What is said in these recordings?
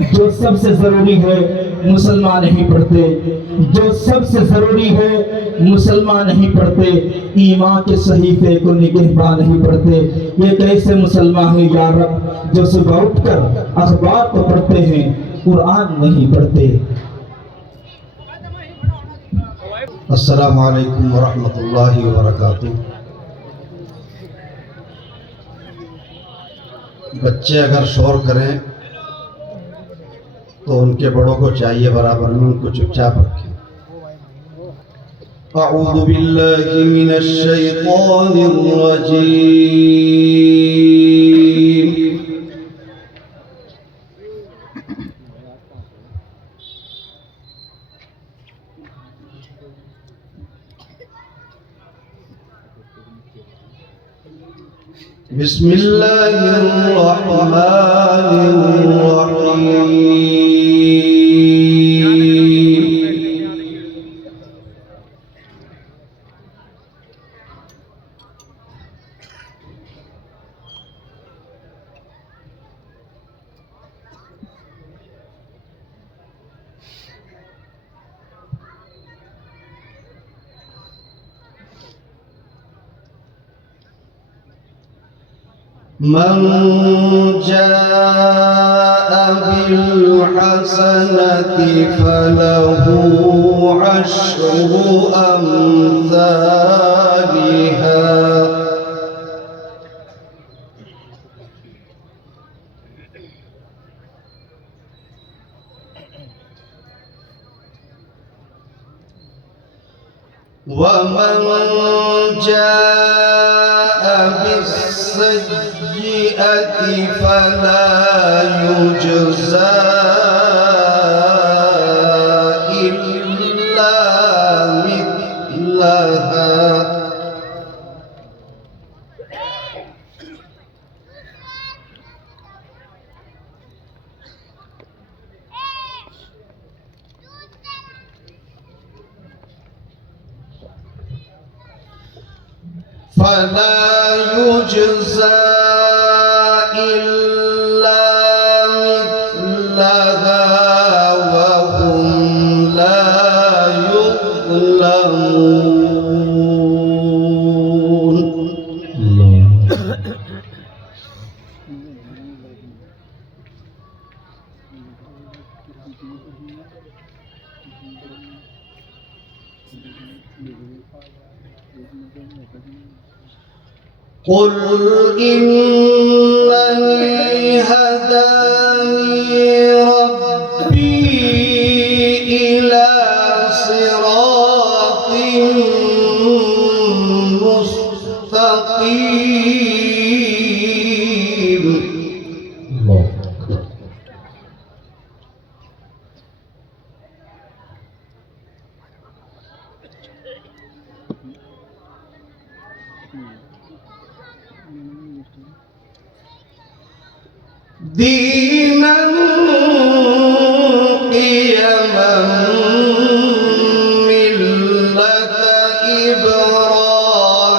जो सबसे जरूरी है मुसलमान नहीं पढ़ते, जो सबसे जरूरी है मुसलमान नहीं पढ़ते, ईमान के सहीफे को निगहबान नहीं पढ़ते। ये कैसे मुसलमान है या रब जो सुबह उठकर अखबार तो पढ़ते हैं, कुरान नहीं पढ़ते। अस्सलामु अलैकुम वरहमतुल्लाहि वबरकातुहू। बच्चे अगर शोर करें तो उनके बड़ों को चाहिए बराबर में उनको चुपचाप रखें। अऊज़ु बिल्लाहि मिनश शैतानिर रजीम। बिस्मिल्लाहिर्रहमानिर्रहीम। من جاء بالحسنة فله عشر أمثالها ومن جاء بالسيئة فلا يجزى إلا مثلها فلا يجزى إلا مثلها وهم لا يظلمون. قل إنني هداني ربي إلى صراط مستقيم. دينا قيما ملة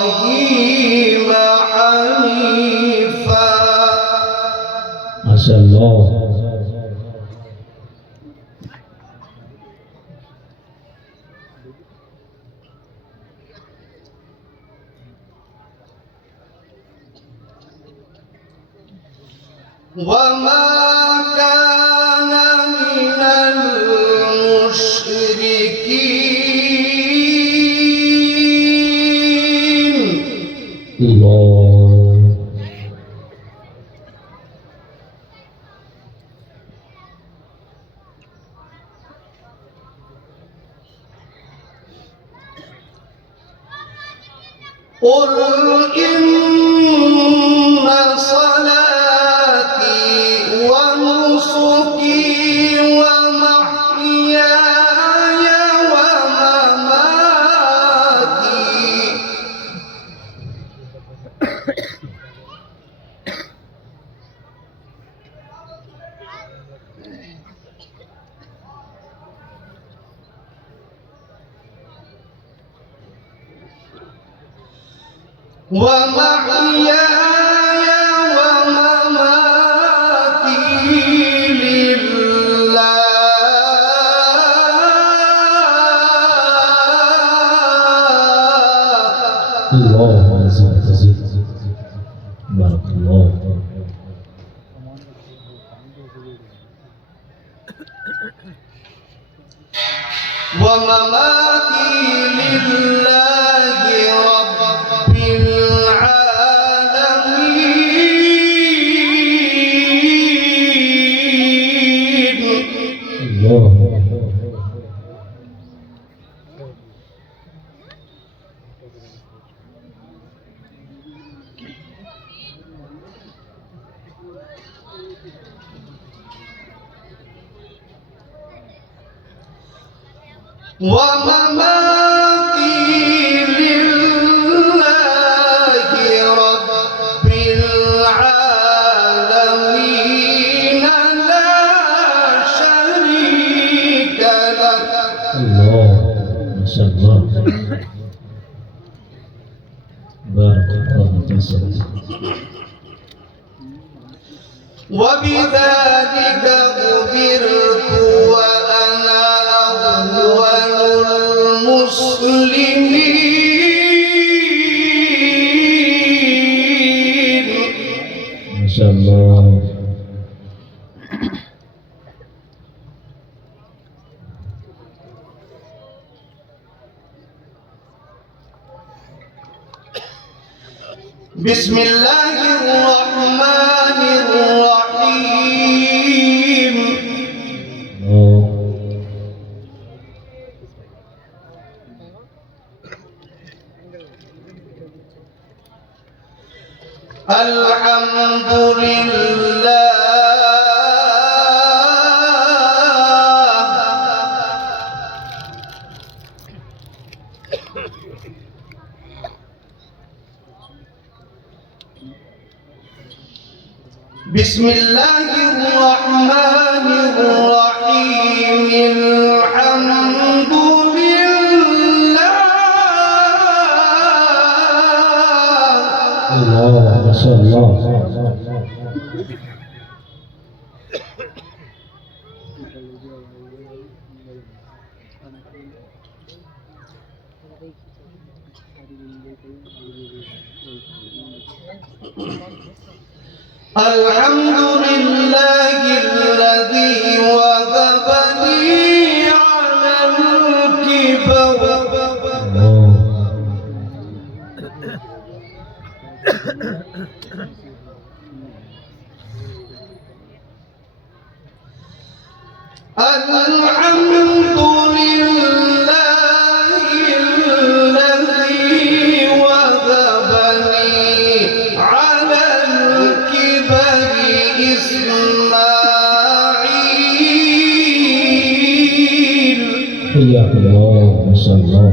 إبراهيم حنيفا. ما شاء الله. وما كان من المشركين. الله. قل إن صلاتي ونسكي ومحياي ومماتي ومحياي ومماتي لله ومماتي لله رب العالمين. ومماتي لله رب العالمين لا شريك له. الله ما شاء الله بارك الله فيك. وبذلك أمرت وأنا أول المسلمين. ما شاء الله. بسم الله الرحمن الرحيم. الحمد لله بسم الله الرحمن الرحيم. الحمد لله. الله ما شاء الله. الحمد لله الذي وهب لي على الكبر الحمد لله الذي وهب لي على الكبر إسماعيل. حياك الله ما شاء الله.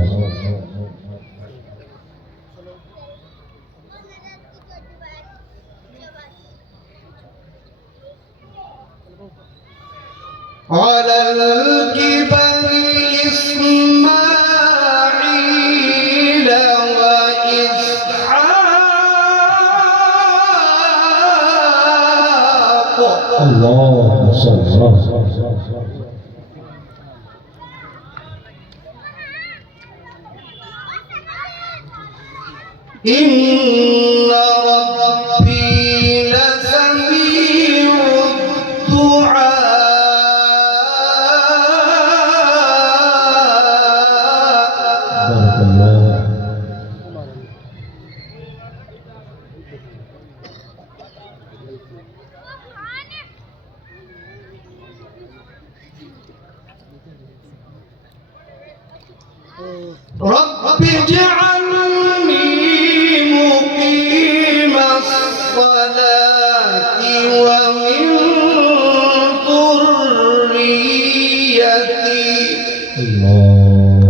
على الكبر إسماعيل وإسحاق. الله ما شاء الله. إن ربي لسميع الدعاء. بارك الله. رب اجعلني مقيم الصلاة ومن ذريتي. الله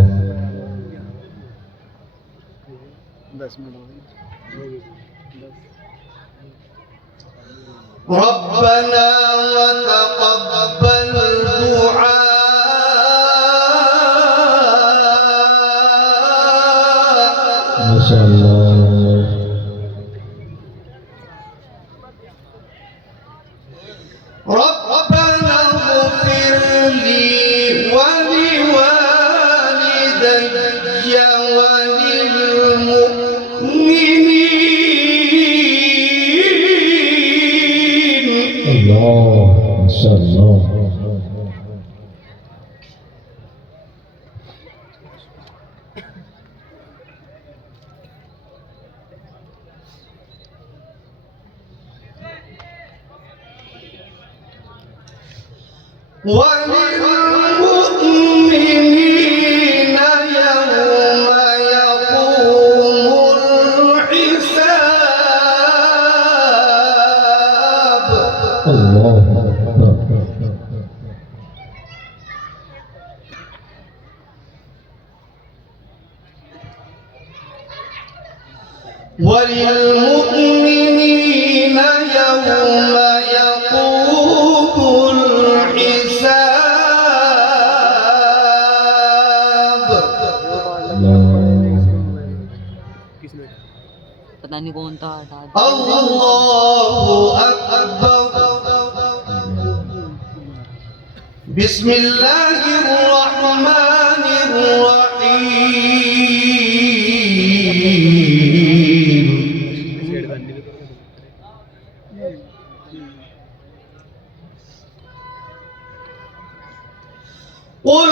ربنا وتقبل دعاء. ما شاء الله. ربنا اغفر لي ولوالدي وللمؤمنين. الله ما شاء الله. وللمؤمنين يوم يقوم الحساب الله أكبر. وللمؤمنين يوم يقوم الحساب पता नहीं कौन था हटा दिया। الله أكبر بسم الله الرحمن الرحيم قل